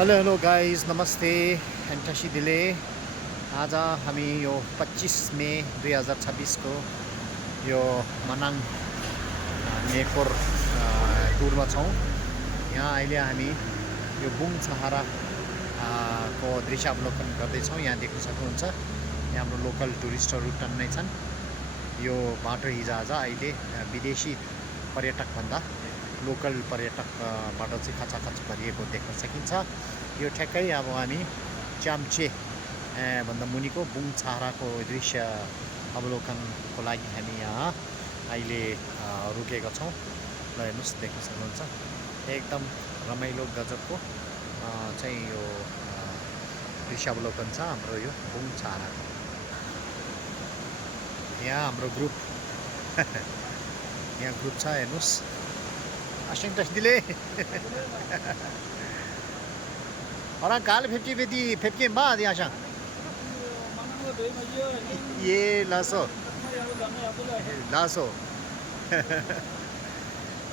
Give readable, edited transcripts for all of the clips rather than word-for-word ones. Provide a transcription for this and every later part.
Hello guys नमस्ते एन्टासी दिले आज हामी यो 25 मे 2026 को यो मनाङ नेकोर टुरमा छौँ। यहाँ अहिले हामी यो बुङ सहारा को दृश्यावलोकन गर्दैछौँ। यहाँ देख्न सक्नुहुन्छ यहाँ हाम्रो लोकल टुरिस्टहरू टन्नै छन्। यो बाटो हिजोआज अहिले विदेशी पर्यटकभन्दा लोकल पर्यटकबाट चाहिँ खचाखच भरिएको देख्न सकिन्छ। यो ठ्याक्कै अब हामी च्याम्चे भन्दा मुनिको बुङ छाराको दृश्य अवलोकनको लागि हामी यहाँ अहिले रुकेका छौँ। ल हेर्नुहोस् देख्न सक्नुहुन्छ एकदम रमाइलो गजबको चाहिँ यो दृश्य अवलोकन छ हाम्रो यो बुङ छाराको। यहाँ हाम्रो ग्रुप यहाँ ग्रुप छ हेर्नुहोस् Asing tas dili. Orang kal 50 ba di asang. Ye laso. Laso.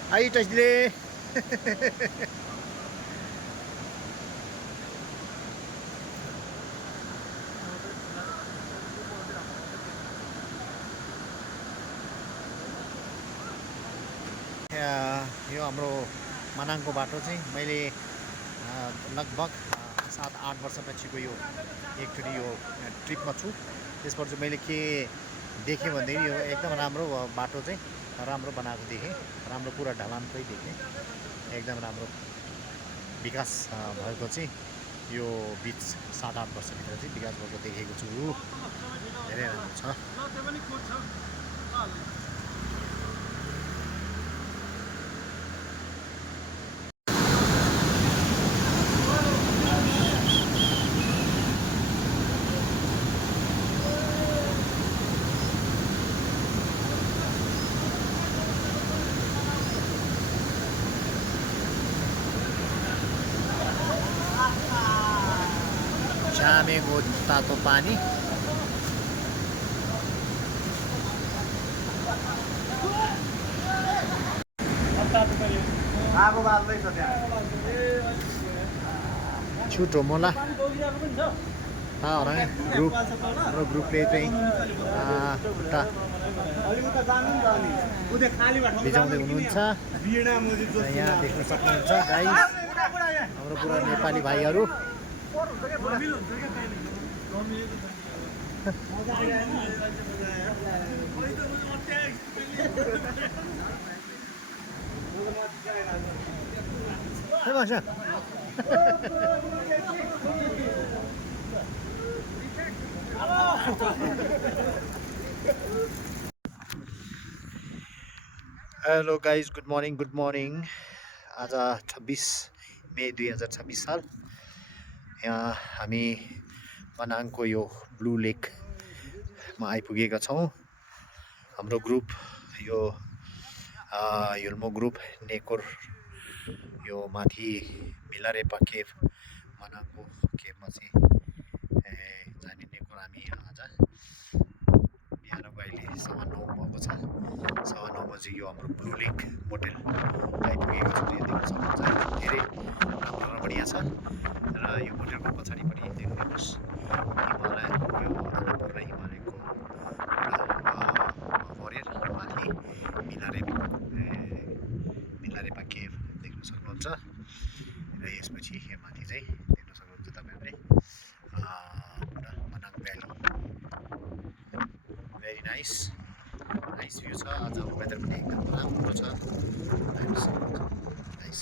Ai tas dili. यो हाम्रो मनाङको बाटो चाहिँ मैले लगभग 7-8 वर्षपछिको यो एकचोटि यो ट्रिपमा छु। त्यसपछि मैले के देखेँ भन्दाखेरि यो एकदम राम्रो बाटो चाहिँ राम्रो बनाएको देखेँ। राम्रो पुरा ढलानकै देखेँ। एकदम राम्रो विकास भएको चाहिँ यो बिच 7-8 वर्षभित्र चाहिँ विकास भएको देखेको छु। धेरै राम्रो छ। जामेको तातो पानी छुटो मोला orang grupले चाहिँ भिजाउँदै हुनुहुन्छ। यहाँ देख्न सक्नुहुन्छ गाइस हाम्रो पुरा नेपाली भाइहरू हेलो गाइस गुड मर्निङ। आज 26 मे 2026 साल यहाँ हामी मनाङको यो ब्लू लेकमा आइपुगेका छौँ। हाम्रो ग्रुप यो युल्मो ग्रुप नेकोर यो माथि मिलारेपा केभ मनाङको केभमा चाहिँ जाने नेकोर हामी आज बिहानको अहिले 9:15 भएको छ। 9:15 बजी यो हाम्रो ब्लू लेक मोटेल आइपुगेको छ। यो देख्न सक्नुहुन्छ धेरै राम्रो र बढिया छ। र यो मोटेलको पछाडिपट्टि देख्नुहोस् हिमालय यो अन्नपूर्ण हिमालयको भरिएर माथि मिलारेपा केभ देख्न सक्नुहुन्छ। र यसपछि यहाँ माथि चाहिँ देख्न सक्नुहुन्छ तपाईँहरूले पुरा Manang valley very nice view छ। आज वेदर पनि एकदम राम्रो छ। नाइस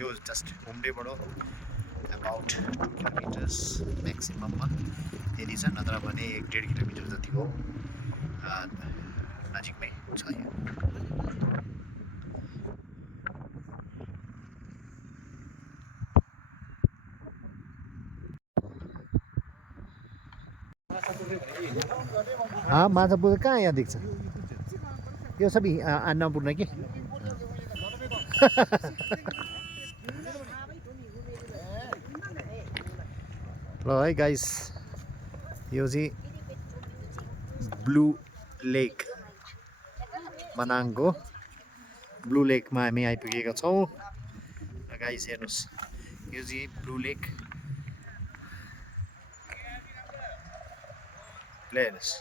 यो जस्ट होमडेबाट अबाउट 2 किलोमिटर्स म्याक्सिमममा यदि छ, नत्र भने 1-1.5 किलोमिटर जतिको नजिकमै छ। यो माछापुर कहाँ यहाँ देख्छ? यो सबै अन्नपूर्ण के ल है गाइस यो चाहिँ ब्लू लेक मनाङको ब्लू लेकमा हामी आइपुगेका छौँ। गाइस हेर्नुहोस् यो चाहिँ ब्लू लेक प्लेयर्स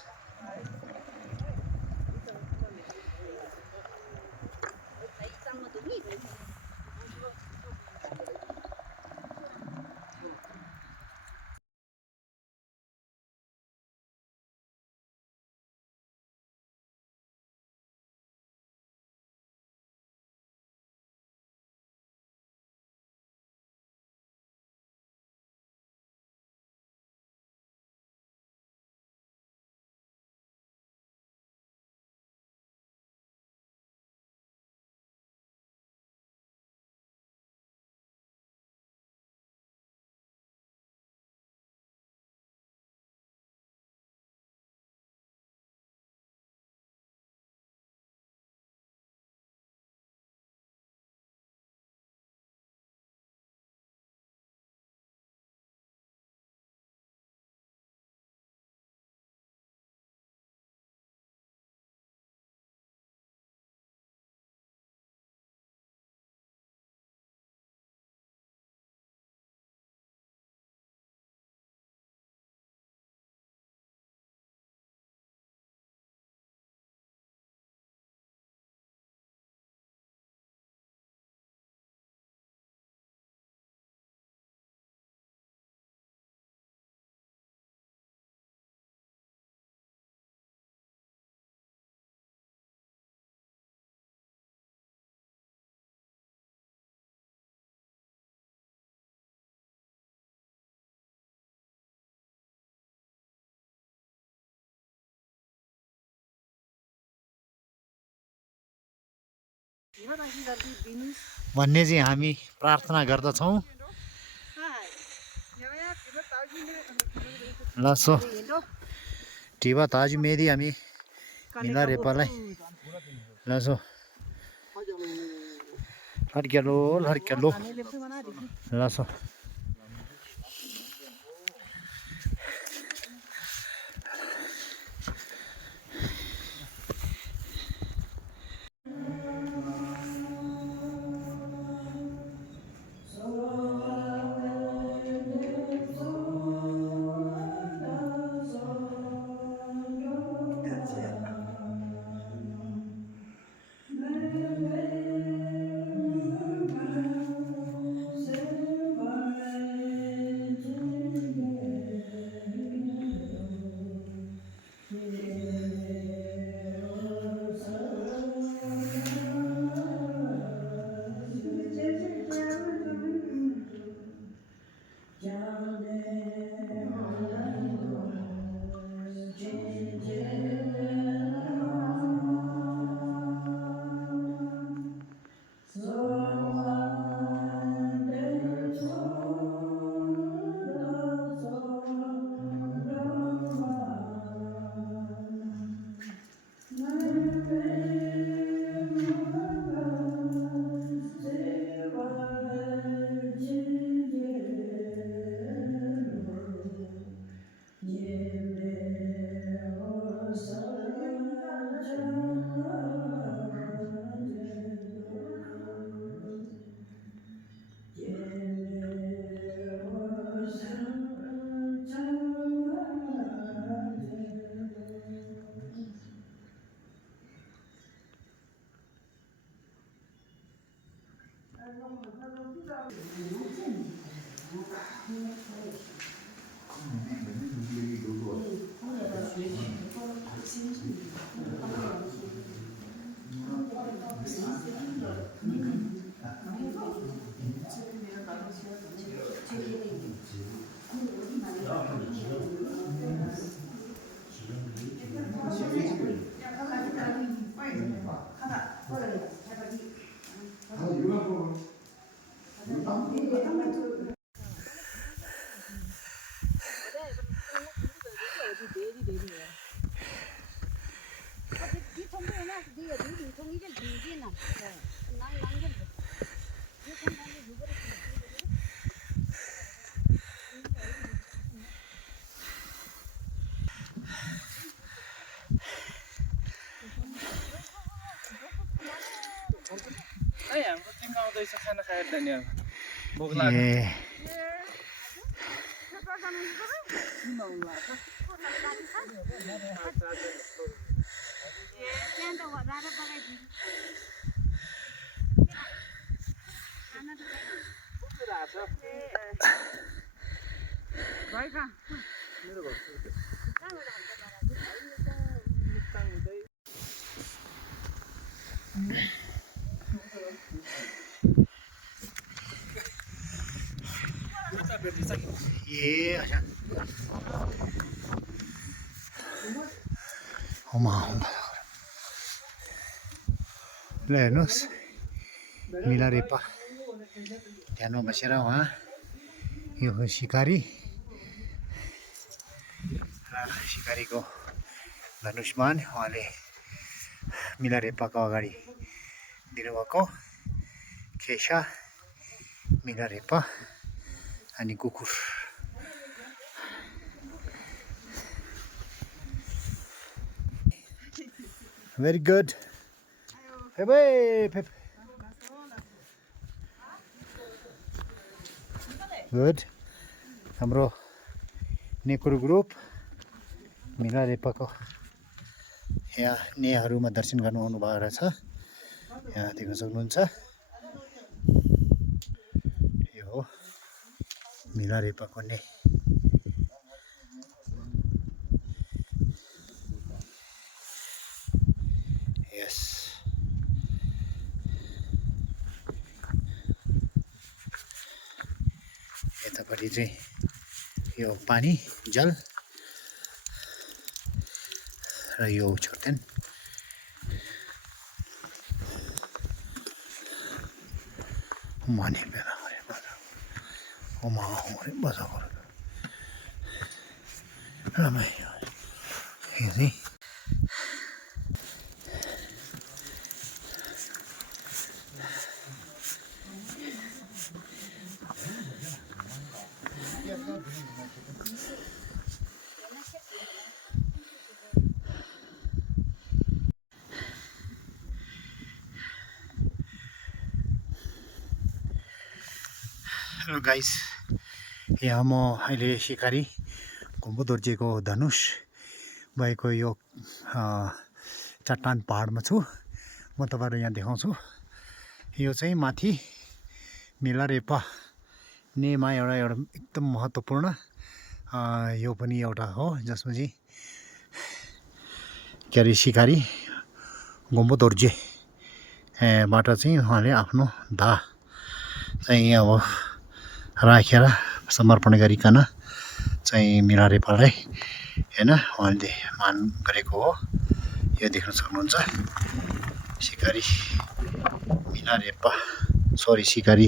भन्ने चाहिँ हामी प्रार्थना गर्दछौँ। ल सो टिबा ताज मेदी हामी मिला रेपालाई ल सो लड्क्यालो ल सो हाम्रो टिम आउँदैछ खाना खाएर नि अब 예. 예, 아자. 어마어마. ल हेर्नुहोस् मिलारेपा ध्यानमा बसेर उहाँ यो हो सिकारी र सिकारीको धनुष्मान उहाँले मिलारेपाको अगाडि दिनुभएको खेसा मिलारेपा अनि कुकुर भेरी गुड गुड हाम्रो नेकुर ग्रुप मिलारेपाको यहाँ नेहरूमा दर्शन गर्नु आउनु भएको रहेछ यहाँ देख्न सक्नुहुन्छ यो हो मिलारेपाको ने यस यतापट्टि चाहिँ यो पानी जल र यो छोर्तेन माने बेला गरे बजा ओमा गरे बजा गरे रमाइ हेरी हेलो गाइस यहाँ म अहिले सिकारी घुम्बु दोर्जेको धनुष भएको यो चट्टान पहाडमा छु म तपाईहरुलाई यहाँ देखाउँछु यो चाहिँ माथि मिलारेपा नेमा एउटा एकदम महत्त्वपूर्ण यो पनि एउटा हो जसमा चाहिँ के अरे सिकारी घुम्बु दोर्जे बाट चाहिँ उहाँले आफ्नो धा चाहिँ अब राखेर समर्पण गरिकन चाहिँ मिलारेपालाई हैन उहाँले मान गरेको हो यो देख्न सक्नुहुन्छ सिकारी मिलारेपा सरी सिकारी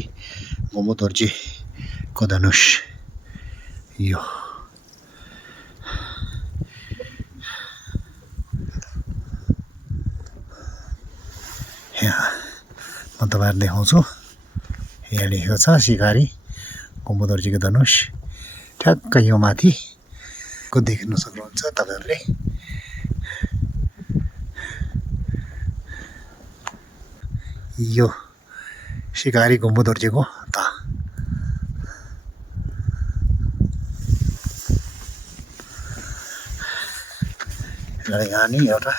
घुम्बु दोर्जेको धनुष यो यहाँ म तपाईहरुलाई देखाउँछु यहाँ लेखेको छ सिकारी घुम्बु दोर्जेको धनुष ठ्याक्क यो माथि को देख्न सक्नुहुन्छ तपाईहरुले यो सिकारी घुम्बु दोर्जेको ता यहाँ नि एउटा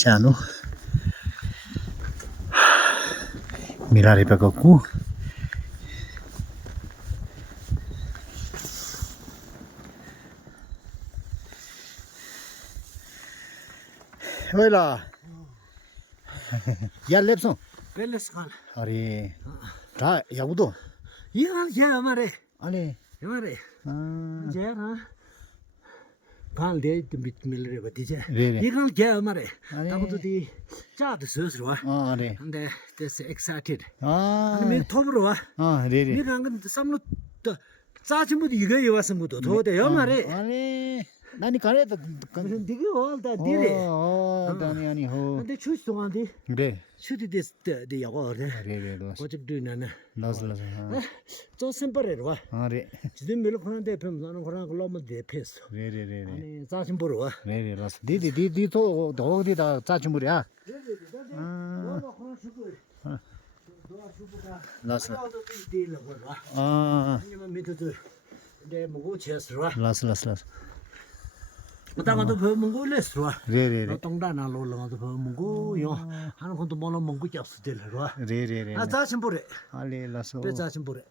सानो मिलारेपाको कु ओइला यार लेप्सो Pelles kan. अरे रा याबुदो Ikan क्या हमारे अले हमारे क्या ना काल दे तो बिट मिल रहे बत्ती जे इkan क्या हमारे तब तो दी चाट सोच रहा अरे अंदर this excited अरे मैं थोप रहा रे रे मैं कांगन समलो चाची मुझे इगे ये वासम मुझे थोप दे हमारे अरे नानी करे त दिखे हो ता दिरे ओ दानी अनि हो अंदर चूस तो आंधी रे चूती दिस दे यागो अरे रे रे लस कुछ भी ना ना लस लस तो सिंपल है रहा अरे जितने मिलो खाना दे फिर जानो खाना को लो मत दे फेस रे रे रे रे अनि चाची बोरो वा रे रे लस दी तो धोग दी ता चाचुमुरी हा लास 딜 거라 아 아니면 밑에도 내 먹고 쳤어 लास लास लास 그다가도 버 먹고 냈어 रेरे 동다나 로랑도 버 먹고 요 하는 것도 몰라 먹고 쳤어 딜로 रेरे 아 자신 보래 알레 라소 배 자신 보래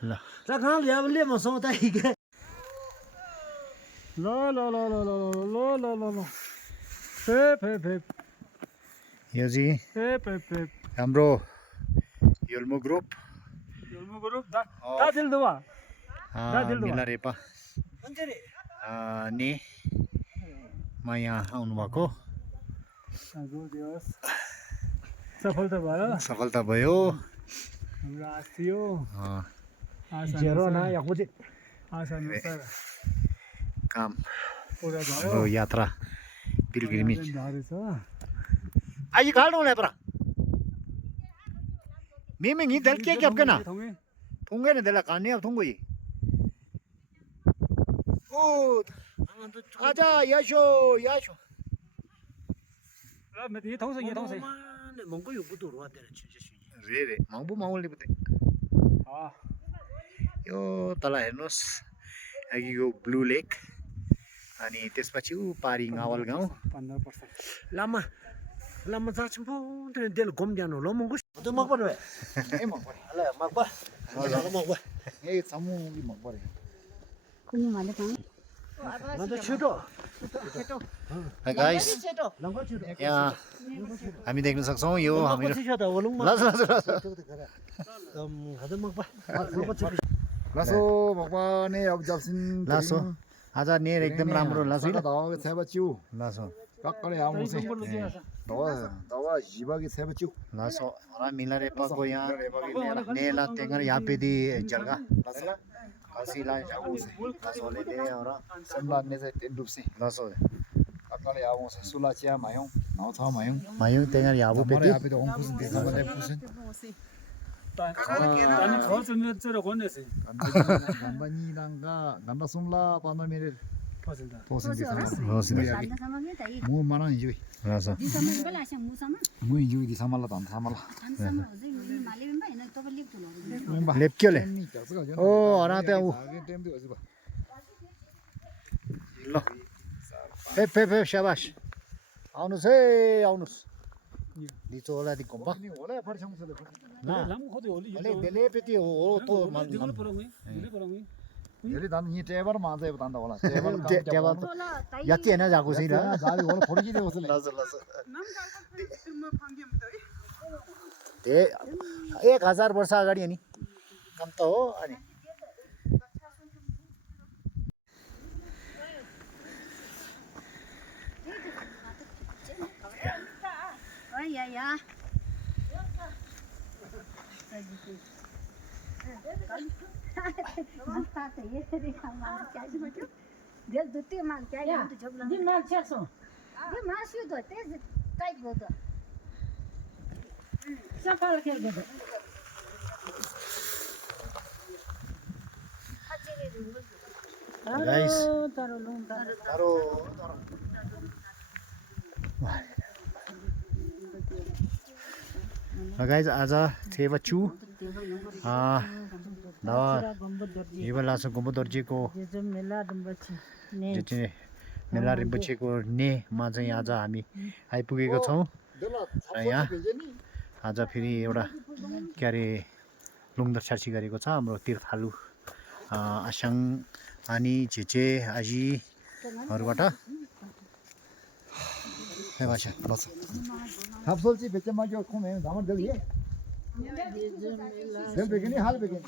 라 자 그냥 레벨만 성다 이게 라라라라라라라라라 페페페 여지 페페페 हाम्रो योल्मो ग्रुप 열무 그룹 다 들도와 मिला रेपा 언제래 ने म यहाँ आउनुभएको सफलता भयो सफलता भयो हाम्रो आश थियो 제로나 야고지 आशा अनुसार काम पुरा भयो हाम्रो यात्रा पिलग्रिमेज भारी छ आज गाल डोले परा मैं नहीं दल के क्या ना 통게 ने दला काने अब 통고 오 아자 야쇼 야쇼 र मेती 통세 이 통세 먹고 욕도 들어왔대 진짜 रेरे मांगबो मांगले बते 아 यो तल हेर्नुस् अघि यो ब्लू लेक अनि त्यसपछि उ पारी गावल गाउँ 15% 라마 라마 자친 보 될 곰자노 로 먹고 또 먹고 왜 ए मग परे 알아 먹고 먹고 ए समु मग परे कुनी माले कहाँ 나도 쳐도 हाय गाइस 랑고 쳐도 यहाँ हामी देख्न सक्छौँ यो हाम्रो 쳐도 얼른 먹 लास लास लास 하도 먹고 먹고 쳐 लासो भगवाने अब जप्सिन लासो आज नेर एकदम राम्रो लासो दवा सेबच्यु लासो कक्कले आउँछ दवा दवा जीवागी सेबच्यु लासो और मिला रेपा को यहाँ नेला तेंगर यहाँ पे दी जगह काशी ला जाऊ से लासो ले दे और समला ने से टेन्डुप्सी लासो कक्कले आउँछ सुलाचिया मायौ नौ छ मायौ मायु तेंगर यहाँ पे मारे दी आपे त ओंकुसन देसा बने पुसन 나는 더 준비했으라 권냈어 간바니랑가 간다 숨라 바나 메레 퍼진다 도선디 हो सिधै सामना सामना में ताई मु माना इजु लासो दी समय बेला आशा मुसामा मु इजु दि समाला त समाला अंसमा हो चाहिँ नि माले में हैन त लिप तुला लेप्क्योले नि कसो गयो ओ हरा ते उ टाइम दियो हजुर ल पे पे पे शाबाश आउनुस् है आउनुस् दिचो होला दि कोम्पा नि होला फर्छौँछ ना लाम खोदै होली अले देले पेति हो तो दिगुल परौँ दिगुल परौँ धेरै दान नि टेबल मान्छ दान होला टेबल टेबल तोला ताई यति हैन जाको छैन जाली होला फोडकी दियो उसले लासो लासो ए 1000 वर्ष अगाडि अनि कम त हो अनि या या नाश्ता तो ये रे खाना क्या जो दिल दुते माल क्या है तो जब दिन माल 600 ये मास यो तो तेज टाइप हो तो सफल खेल गयो गाइस तारो लुम तारो गाइस आज थेबचु दावा इबा लासो गम्बो दर्जीको जो मेला डम्बची जति मेला रिम्बुचेको ने मा चाहिँ आज हामी आइपुगेको छौँ र यहाँ आज फेरि एउटा के अरे लुङदर छार्सी गरेको छ हाम्रो तीर्थालु आसाङ अनि झेचे आजीहरूबाट हे भाषा बस थापसोलची बेचे मागे कोण आहे जामर जल ये जल बेगनी हाल बेगनी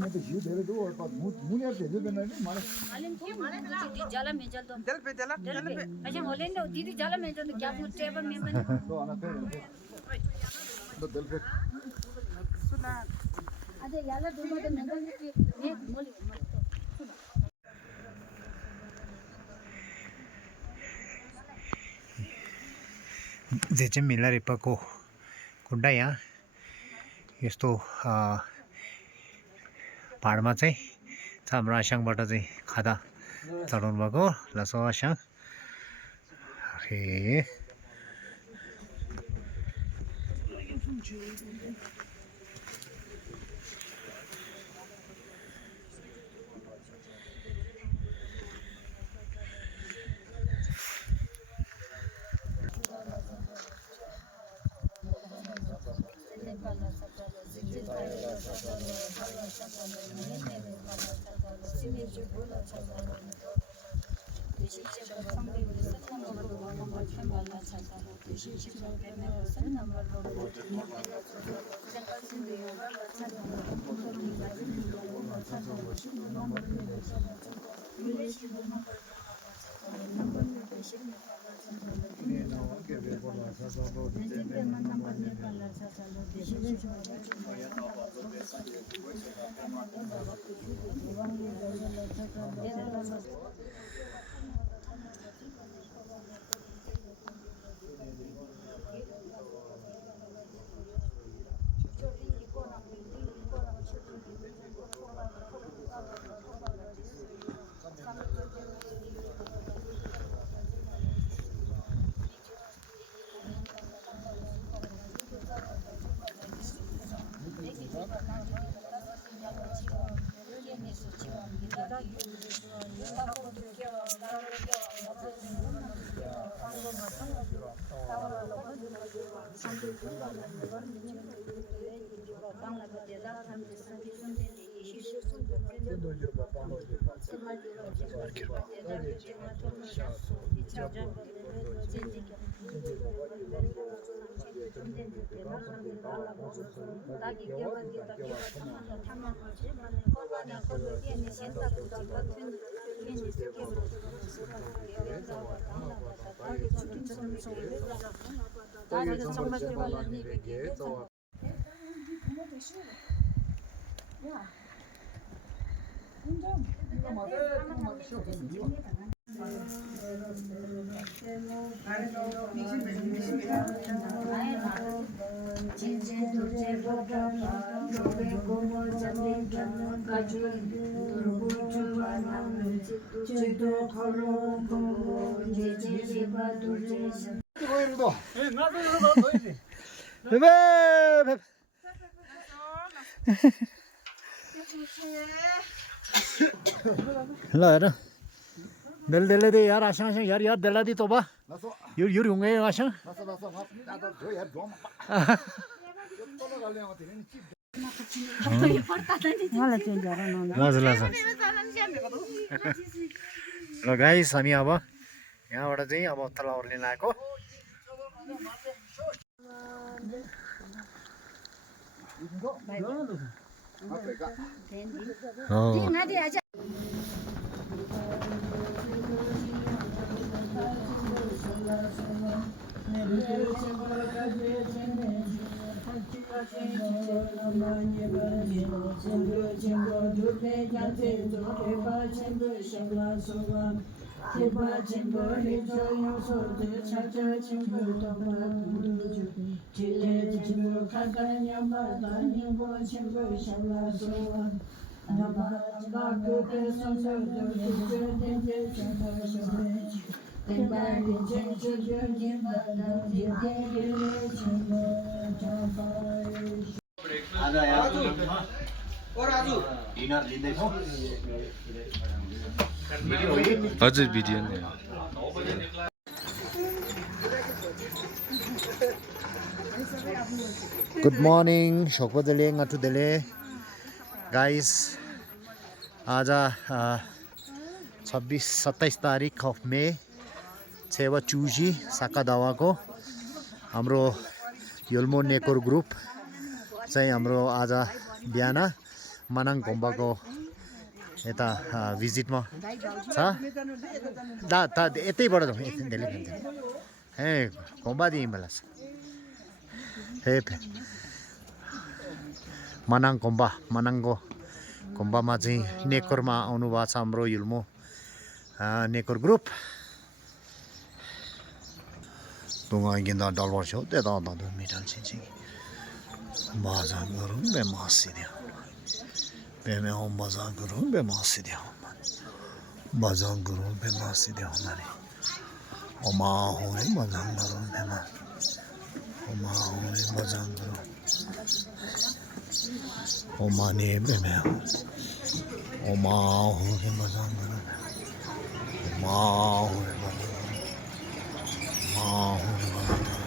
मैं तो जीव दे दो और बात मुने दे दो ना मारे मालूम के मारे दीदी जाला में जल दो जल पे अच्छा होले न दीदी जाला में जल क्या पूछ टेबल में बने तो आना पे तो जल पे अरे याला दो मत नंगल ये मोली जेचे मिला रेपाको खुड्डा यहाँ यस्तो पाहाडमा चाहिँ हाम्रो आसाङबाट चाहिँ खादा चढाउनु भएको लासो आसाङ अरे ल हेर देल देले दे यार आशा आशा यार यार देला दी तोबा यो रुंगे आशा ल गाइस हामी अब यहाँबाट चाहिँ अब तल ओर्लिन आएको हजुर भिडियो नै गुड मॉर्निंग शोकबदले ngatuदele गाइस आज 27 तारिक अफ मे छेवा चुजी साका दावाको हाम्रो योल्मो नेकोर ग्रुप चाहिँ हाम्रो आज बिहान मनाङ गुम्बाको यता भिजिटमा छ दा ता यतैबाट जाउँ एकदिन हे गुम्बा दिएँ मलाई हे मनाङ गुम्बा मनाङको गुम्बामा चाहिँ नेकोरमा आउनु भएको छ हाम्रो युल्मो नेकोर ग्रुप 동아 이긴다 달버쇼 때다 나도 미란 친친 맞아 그럼 배 마시냐 배매 온 맞아 그럼 배 마시냐 맞아 그럼 배 마시냐 나리 엄마 호에 맞아 그럼 배마 엄마 호에 맞아 그럼 오마네 매매 오마호레 마나마나 오마호레 마나마나 오마호레 마나마나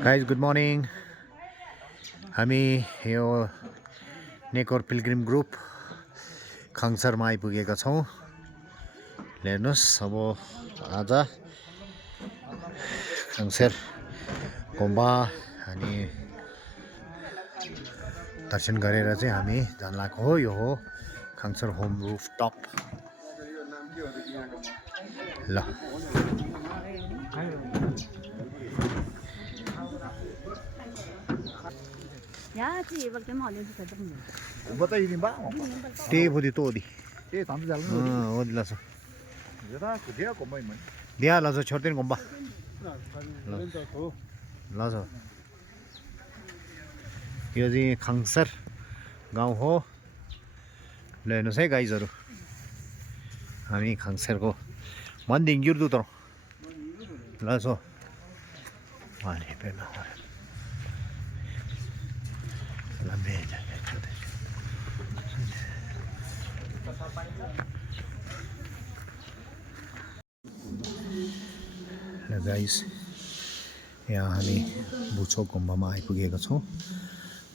Guys, good morning. हामी यो नेकोर पिलग्रिम ग्रुप खङसरमा आइपुगेका छौँ। हेर्नुहोस् अब आज खङसर गुम्बा अनि दर्शन गरेर चाहिँ हामी जान लागेको हो। यो हो खङसर होम रुफ टप। ल 야, 지 이걸 좀 어디 있어 좀. बताइदिनु बा त्यही बुद्धि तँ ओदी ए थाम्छु जाल्नु ओदी लाछ जता कुदिया कोमै मन दिया लाछ छोड्दैन गुम्बा लाछ। यो चाहिँ खङसर गाउँ हो। ल हेर्नुहोस् है गाइजहरू, हामी खङसरको मन्दिर गिर्दु त लाछ वाले पेमा ल गाइस, यहाँ हामी बुचो गुम्बामा आइपुगेका छौँ।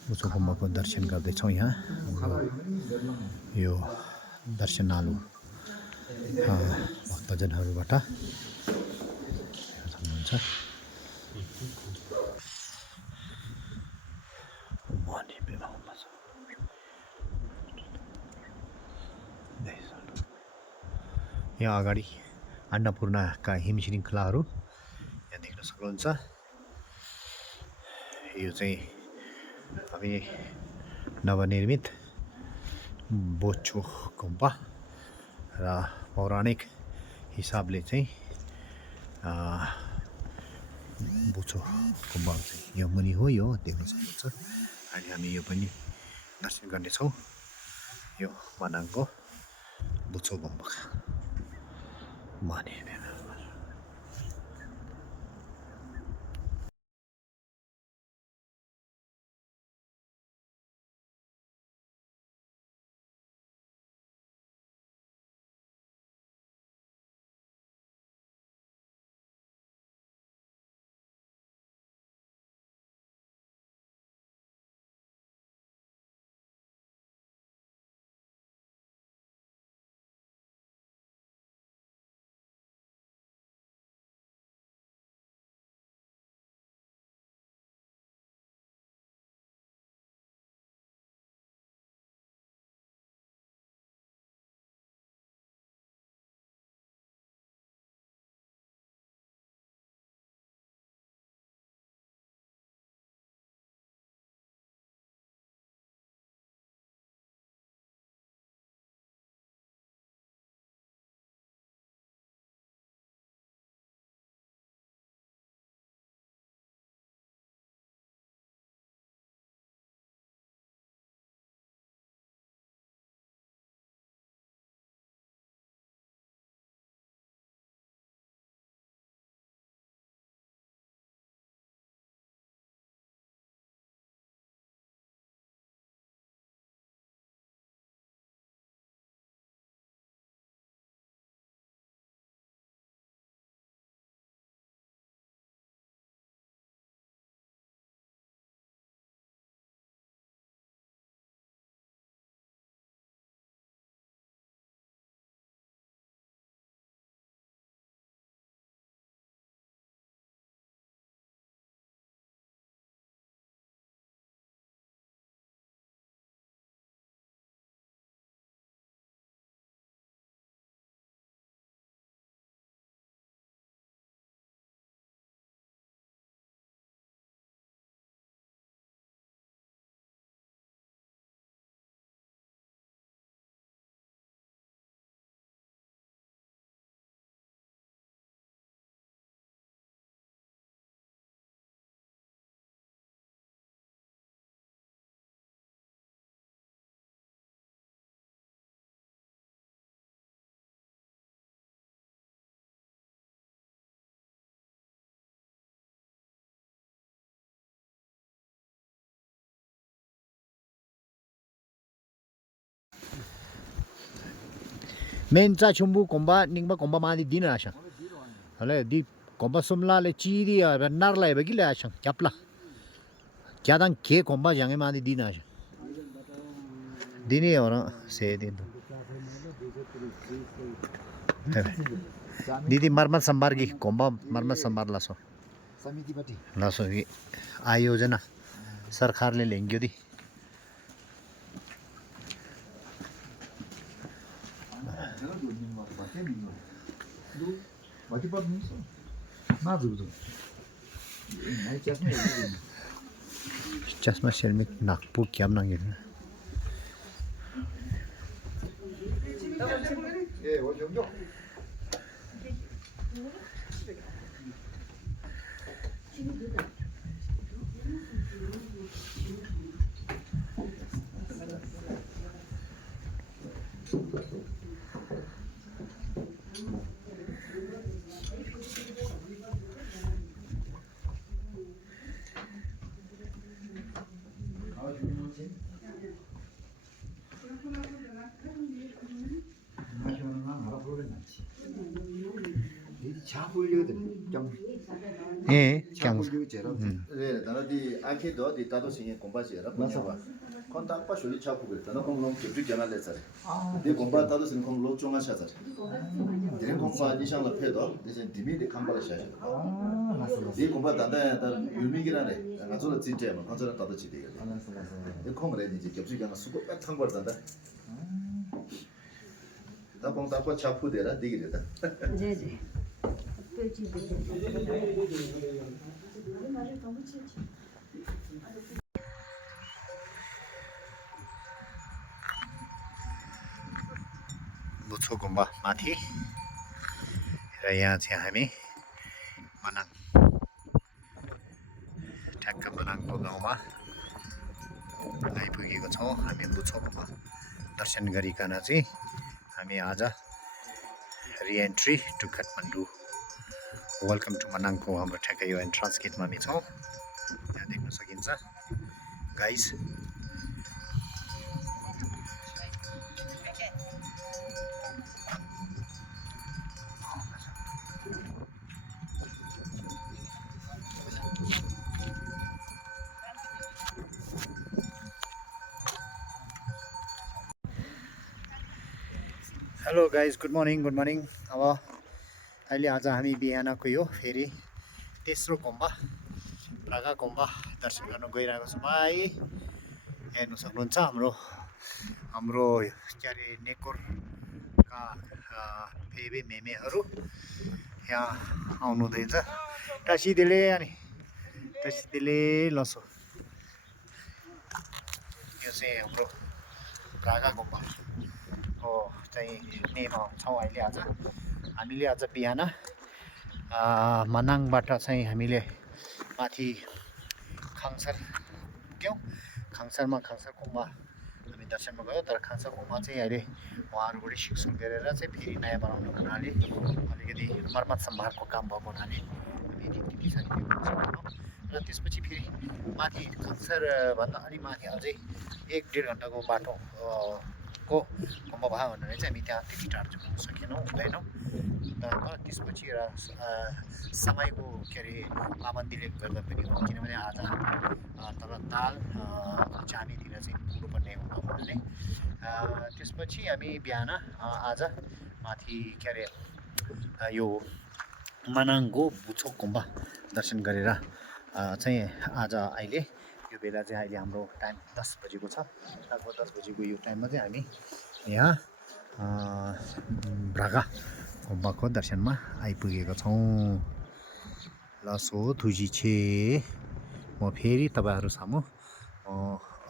बुचो गुम्बाको दर्शन गर्दैछौँ। यहाँ यो दर्शनालु भक्तजनहरूबाट सक्नुहुन्छ। यहाँ अगाडि अन्नपूर्णका हिम श्रृङ्खलाहरू यहाँ देख्न सक्नुहुन्छ। यो चाहिँ हामी नवनिर्मित बोचो गुम्बा र पौराणिक हिसाबले चाहिँ बोचो गुम्बा चाहिँ यो मुनि हो। यो देख्न सक्नुहुन्छ। अनि हामी यो पनि दर्शन गर्नेछौँ। यो मनाङको बोचो गुम्बा माने menca chumbu komba ningba komba madi dina asha hale di komba sumla le chiri nar la bagi le asha chapla kyadang ke komba jange madi dina asha dini ora se din didi marmat sambar gi komba marmat sambar laso समितिपट्टि laso gi आयोजना सरकारले ल्याङ्ग्यो the चस्मा सेलमेट नाकपु क्याम नांगिर 예, 원정교. 예, 그냥 그냥 네, 나라디 아케도 디타도 생에 공부하지라 맞아. 컨탁 파 쇼리 차고 그랬다. 공롱 집주 견할래서. 네 공부 따도 생 공롱 종아 샤자. 네 공부 이상을 패도 이제 디미디 캄바라 샤자. 네 공부 단다 유미기라네. 가서는 진짜 뭐 가서는 따도 지대. 네 공부래 이제 집주 견할 수고 딱 상벌단다. 다 공탁 파 차고 되라 디기래다. 제제 बुछो गुम्बा माथि र यहाँ चाहिँ हामी मनाङ ठ्याक्क मनाङको गाउँमा आइपुगेको छौँ हामी बुछो गुम्बा दर्शन गरिकन चाहिँ हामी आज re-entry to Kathmandu welcome to मनाङको हाम्रो ठ्याक्कै यो एन्ट्रान्स गेटमा हामी छौँ यहाँ देख्न सकिन्छ guys hello guys good morning अब अहिले आज हामी बिहानको यो फेरि तेस्रो गुम्बा रागा गुम्बा दर्शन गर्न गइरहेको छौँ है हेर्नु सक्नुहुन्छ हाम्रो के अरे नेकोरका फेबे मेमेहरू यहाँ आउनु हुँदैछ टासिदेले अनि टासिदेले लसो यो चाहिँ हाम्रो रागा गुम्बा हो चाहिँ नेमा छौँ अहिले आज हामीले आज बिहान मनाङबाट चाहिँ हामीले माथि खाङसर पुग्यौँ खाङसर गुम्बा हामी दर्शनमा गयो तर खाङसर गुम्बा चाहिँ अहिले उहाँहरूबाट शिक्षण गरेर चाहिँ फेरि नयाँ बनाउनु हुनाले अलिकति मर्मत सम्भारको काम भएको हुनाले हामी त्यति पछाडि र त्यसपछि फेरि माथि खाङसरभन्दा अलि माथि अझै 1-1.5 घन्टाको बाटो को गुम्बा भयो भनेर चाहिँ हामी त्यहाँ त्यति टाढो चाहिँ पुग्न सकेनौँ हुँदैनौँ तर त्यसपछि समयको के अरे पाबन्दीले गर्दा पनि हो किनभने आज तर ताल चामीतिर चाहिँ पुग्नुपर्ने हुनाले त्यसपछि हामी बिहान आज माथि के अरे यो मनाङको बुछोक गुम्बा दर्शन गरेर चाहिँ आज अहिले यो बेला चाहिँ अहिले हाम्रो टाइम 10 बजेको छ लगभग 10 बजेको यो टाइममा चाहिँ हामी यहाँ भ्रागा गुम्बाको दर्शनमा आइपुगेका छौँ लसो थुजी छे म फेरि तपाईँहरू सामु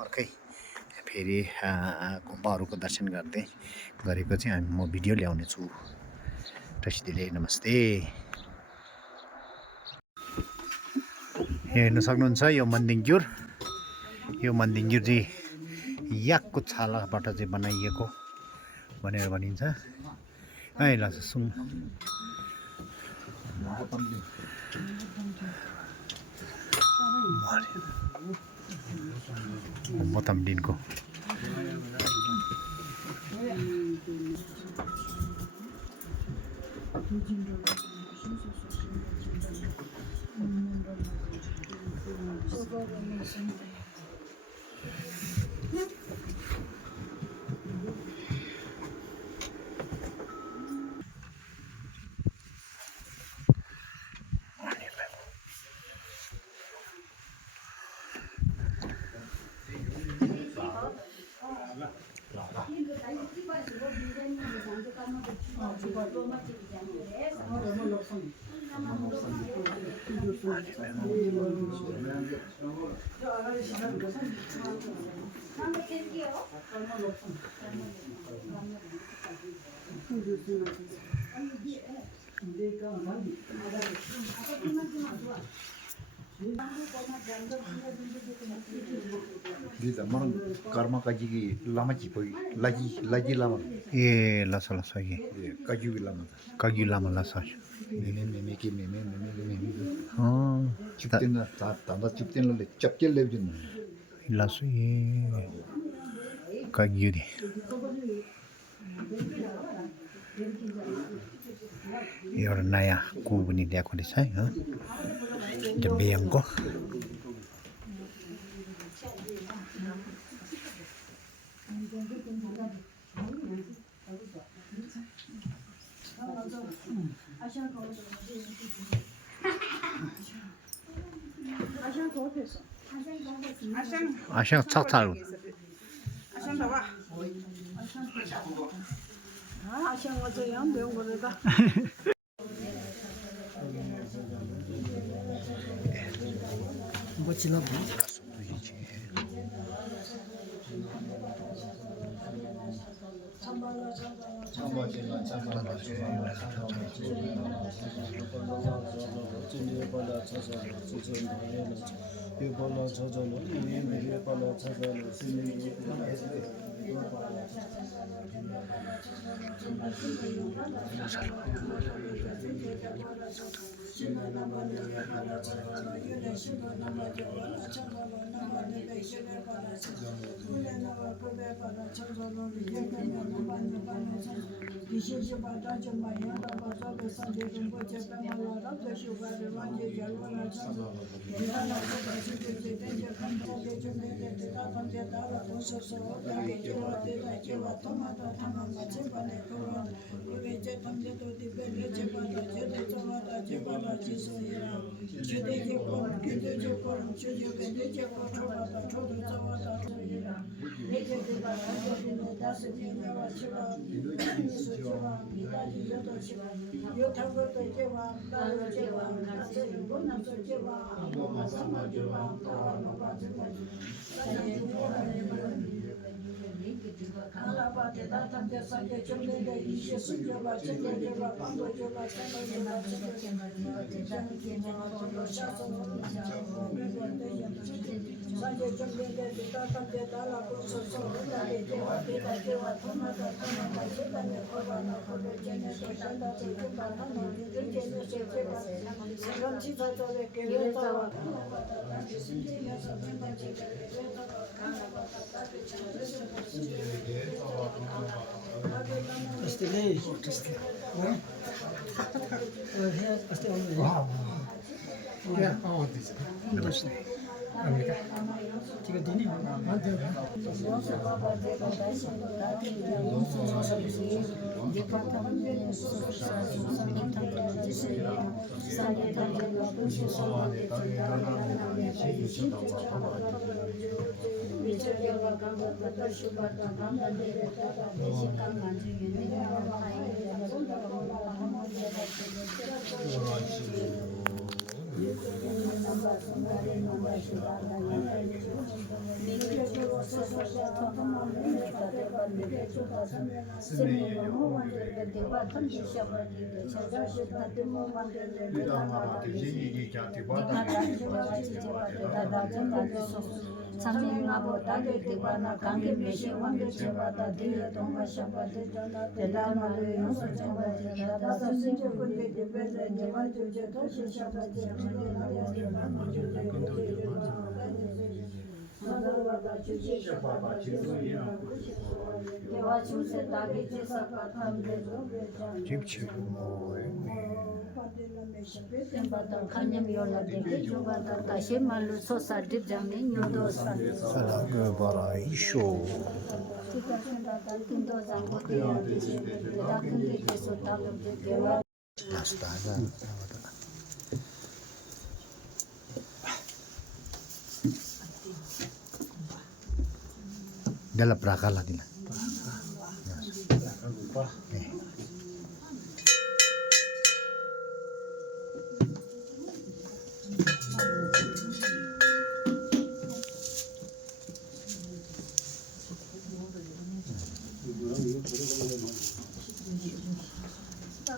अर्कै फेरि गुम्बाहरूको दर्शन गर्दै गरेको चाहिँ म भिडियो ल्याउने छु टसिदिले नमस्ते हेर्न सक्नुहुन्छ यो मन्दिङग्युर चाहिँ याकको छालाबाट चाहिँ बनाइएको भनेर भनिन्छ है ल सुन मोतमदिनको These are karma kaji lama chipoi laji lama 예, 라사 라사기. kaji lama 가기라마 라사. meme 어, chupten tanda chupten le chapkel le jin 라스 예. 가기리. 요르나야 구분이 되고 있어요. 이제 비행고. 아시아 착탈. 뭐 지나 Della praga la dina.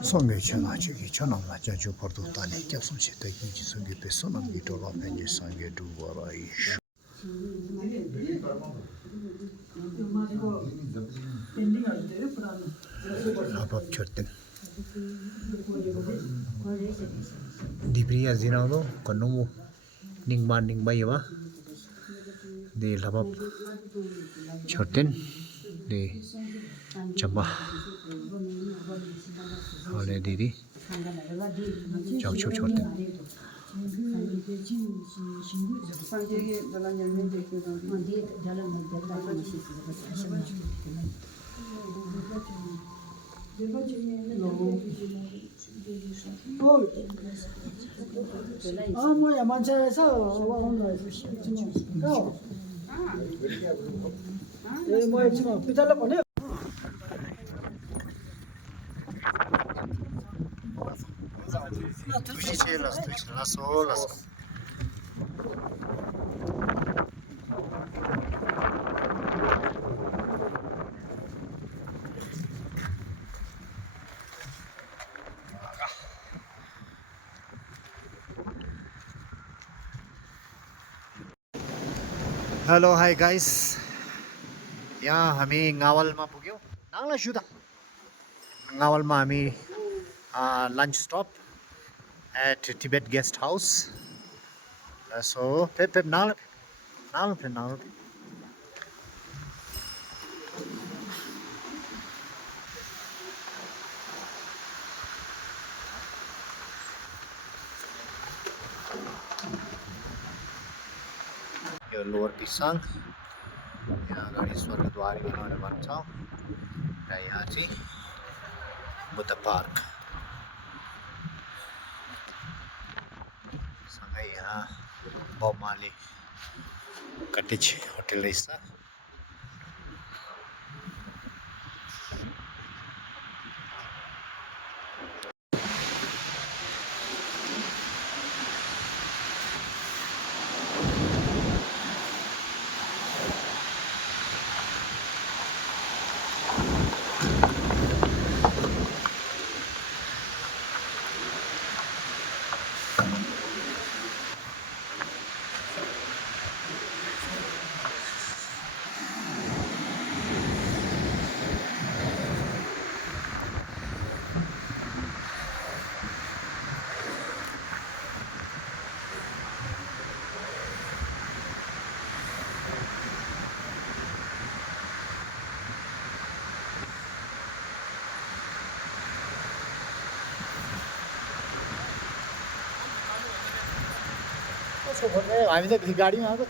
Songe chana chigi chana ma jajo porto tane kya son che ta ki songe pe sonam gi to lo pe ni sange du wara ish abab chotten dibriya zinado konomu ning ba yawa de labab chotten de chamba ole didi chaucho chotten 뭐야 만차에서 온 거야. 뭐야 지금 비달라 보내. Las. Hello, hi guys. यहाँ हामी गावलमा पुग्यौँ नाङ्ला सुदा गावलमा हामी lunch stop at Tibet guest house. So pep naal यो lower Pisang यहाँ अगाडि स्वर्गद्वार भनेर भन्छ र यहाँ चाहिँ बुद्ध पार्क सँगै यहाँ बब मार्ली कटेज होटल रहेछ हामी त गाडीमा आएको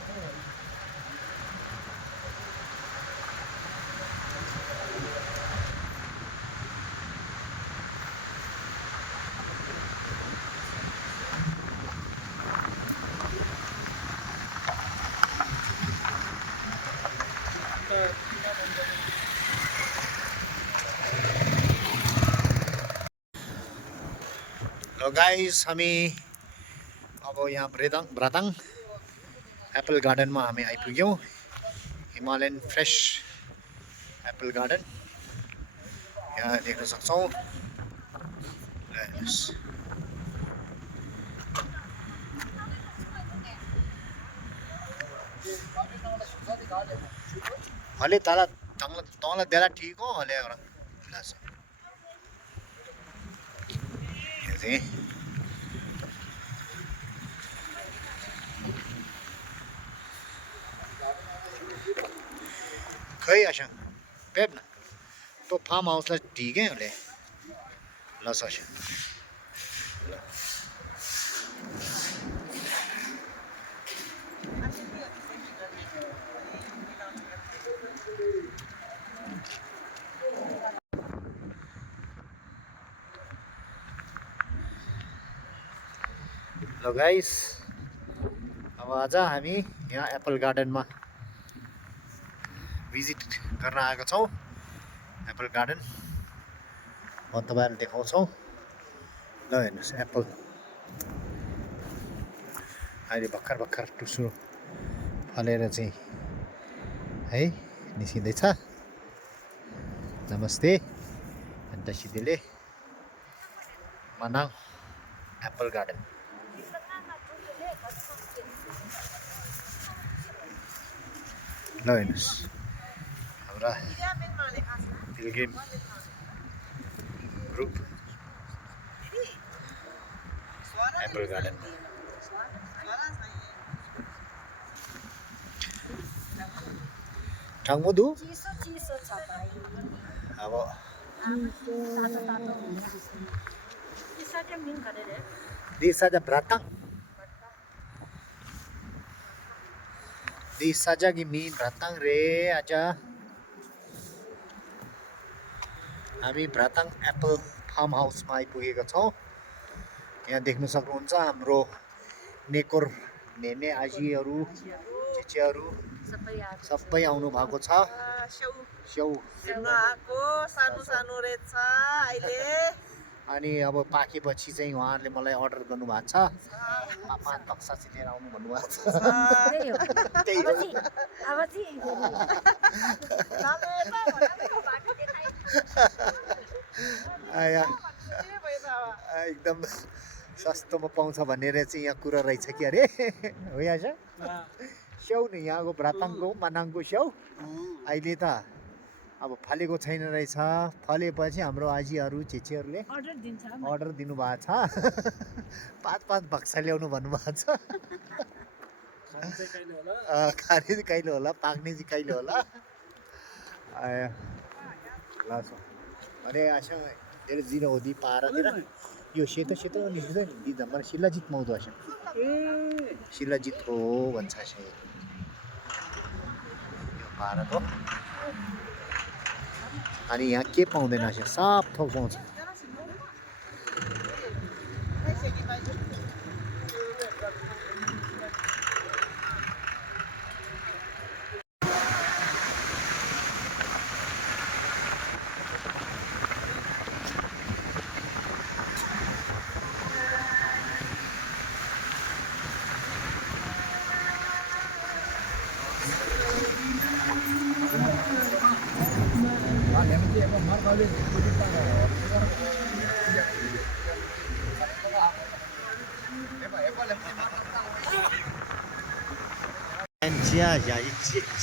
Hello guys, हामी अब यहाँ ब्राताङ एप्पल गार्डनमा हामी आइपुग्यौँ हिमालयन फ्रेस एप्पल गार्डन यहाँ देख्न सक्छौँ हले ताला तँलाई देला ठीक हो हले चाहिँ खै आशा पेप न तो फार्म हाउसलाई ठिकै होले ल सस्या ल गाइस अब आज हामी यहाँ एप्पल गार्डनमा भिजिट गर्न आएका छौँ एप्पल गार्डन म तपाईँहरूलाई देखाउँछौँ ल हेर्नुहोस् एप्पल अहिले भर्खर टुसो फलेर चाहिँ है निस्किँदैछ नमस्ते अन्त सिधैले मनाङ एप्पल गार्डन ल हेर्नुहोस् हाम्रा पिलग्रिम ग्रुप एप्पल गार्डन ठाङमुदु चिसो छ भाइ अब तातो तातो चिसो चाहिँ मिन गरेर दिसाजा भ्राताङ दिसाजागी मिन भ्राताङ रे आज हामी भ्राताङ एप्पल फार्म हाउसमा आइपुगेका छौँ यहाँ देख्न सक्नुहुन्छ हाम्रो नेकोर नेने आजीहरू चेचेहरू सबै आउनु भएको छ स्याउ सानो रहेछ अहिले अनि अब पाकेपछि चाहिँ उहाँहरूले मलाई अर्डर गर्नुभएको छ 5 बक्सा चाहिँ लिएर आउनु भन्नुभएको छ त्यही हो अब चाहिँ आया एकदम सस्तोमा पाउँछ भनेर चाहिँ यहाँ कुरा रहेछ कि अरे हो यहाँ छ स्याउ नि यहाँको भ्राताङको मनाङको स्याउ अहिले त अब फलेको छैन रहेछ फलेपछि हाम्रो आजीहरू चेचेहरूले अर्डर दिनुभएको छ 5 बक्सा ल्याउनु भन्नुभएको छ खाने चाहिँ कहिले होला पाक्ने चाहिँ कहिले होला अरे आशा तेरे जिरो होदी पारातिर यो सेतो सेतो निस्किँदै दिँदा मलाई शिलाजित माउँदो आशा शिलाजित हो भन्छ आशा यो पाराको अनि यहाँ के पाउँदैन आशा साफ थोक पाउँछ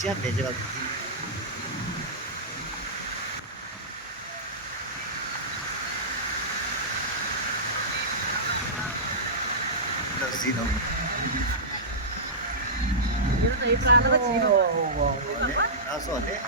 진짜 매제가 Zino. 나서 네.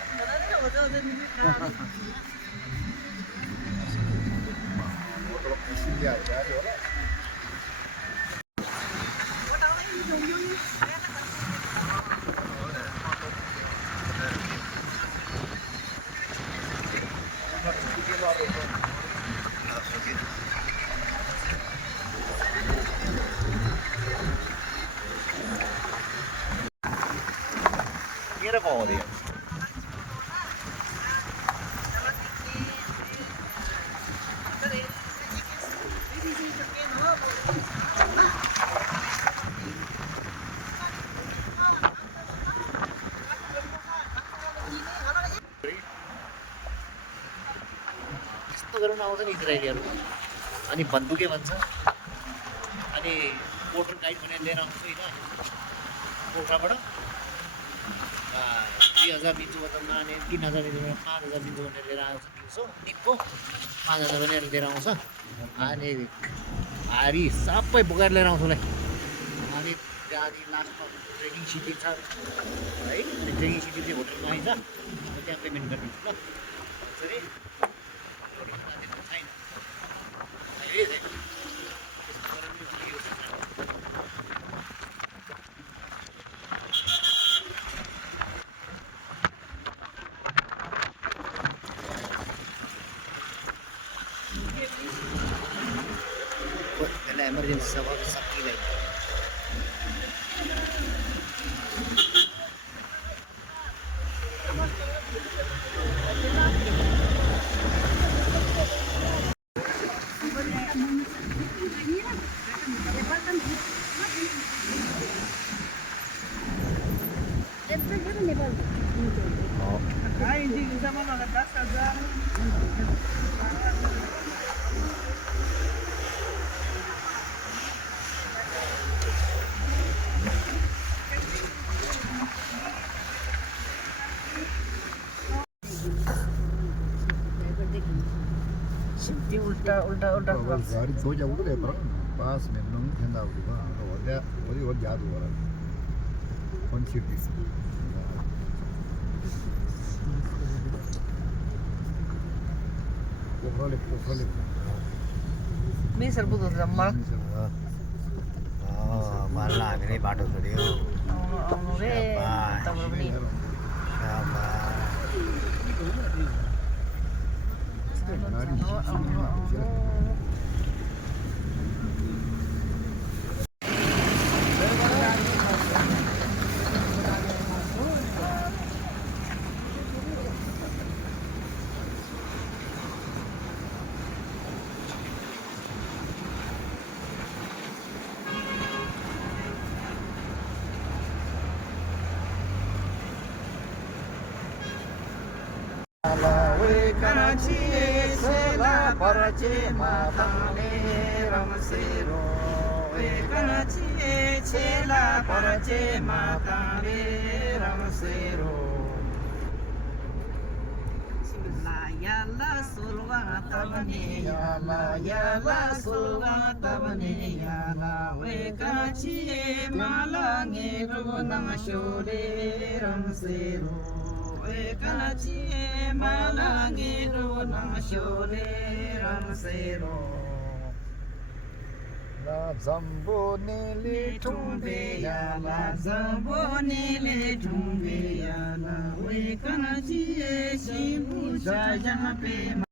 Mira cómo digo. यस्तो गराउन आउँछ नि इजरायलीहरू अनि बन्दुके भन्छ अनि मोटर गाइड भनेर लिएर आउँछ होइन पोखराबाट 2000 दिन्छु भन्दा अनि 3000 दिन्छु 5000 दिन्छु भनेर लिएर आउँछ दिउँसो टिपको 5000 भनेर लिएर आउँछ अनि भारी सबै बोकाएर लिएर आउँछ उसलाई अनि आदि लास्टमा ट्रेकिङ सिटी छ है ट्रेकिङ सिटी चाहिँ होटलमा आइन्छ त्यहाँ पेमेन्ट गरिदिन्छु ल यसरी छैन अहिले emergency sa mga sakilay. Hindi bisa mo malakas ka dyan. Sinti ulta गाड़ी सो जाओ तो पर पास में नंग ठंडा हो गया और याद हो रहा कौन सी दिस पोखरले May serbu tu ramah. मारला हामीले बाटो छोड्यो Ang re, tawag ni. Karachi sela parache matane ramsero Karachi sela parache matane ramsero Yalla sulwa tabane yalla sulwa tabane yalla we Karachi malange rubna shore ramsero Karachi malangiro na shore ramsero La zambo nele tumbe ya la zambo nile tumbe ya la we Karachi shibu jaja pe